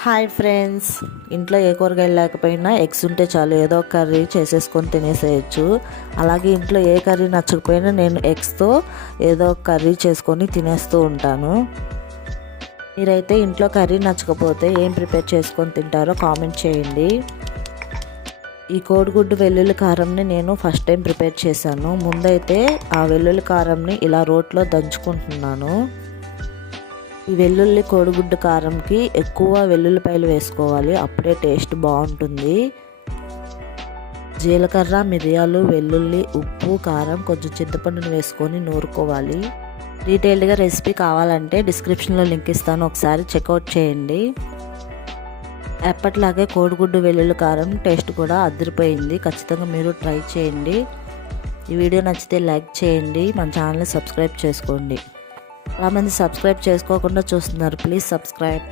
Hi friends, ఇంట్లో ఏ కూరగాయలు లేకపోయినా ఎగ్స్ ఉంటే చాలు ఏదో ఒక కర్రీ చేసేసుకొని తినేసేయచ్చు. అలాగే ఇంట్లో ఏ కర్రీ నచ్చకపోయినా నేను ఎగ్స్తో ఏదో ఒక కర్రీ చేసుకొని తినేస్తూ ఉంటాను. మీరైతే ఇంట్లో కర్రీ నచ్చకపోతే ఏం ప్రిపేర్ చేసుకొని తింటారో కామెంట్ చేయండి. ఈ కోడిగుడ్డు వెల్లుల్లి కారంని నేను ఫస్ట్ టైం ప్రిపేర్ చేశాను. ముందైతే ఆ వెల్లుల్లి కారంని ఇలా రోట్లో దంచుకుంటున్నాను. ఈ వెల్లుల్లి కోడిగుడ్డు కారంకి ఎక్కువ వెల్లుల్లిపాయలు వేసుకోవాలి, అప్పుడే టేస్ట్ బాగుంటుంది. జీలకర్ర, మిరియాలు, వెల్లుల్లి, ఉప్పు, కారం, కొంచెం చింతపండుని వేసుకొని నూరుకోవాలి. డీటెయిల్డ్గా రెసిపీ కావాలంటే డిస్క్రిప్షన్లో లింక్ ఇస్తాను, ఒకసారి చెక్అవుట్ చేయండి. ఎప్పటిలాగే కోడిగుడ్డు వెల్లుల్లి కారం టేస్ట్ కూడా అదిరిపోయింది. ఖచ్చితంగా మీరు ట్రై చేయండి. ఈ వీడియో నచ్చితే లైక్ చేయండి, మన ఛానల్ని సబ్స్క్రైబ్ చేసుకోండి. చాలామంది సబ్స్క్రైబ్ చేసుకోకుండా చూస్తున్నారు, ప్లీజ్ సబ్స్క్రైబ్.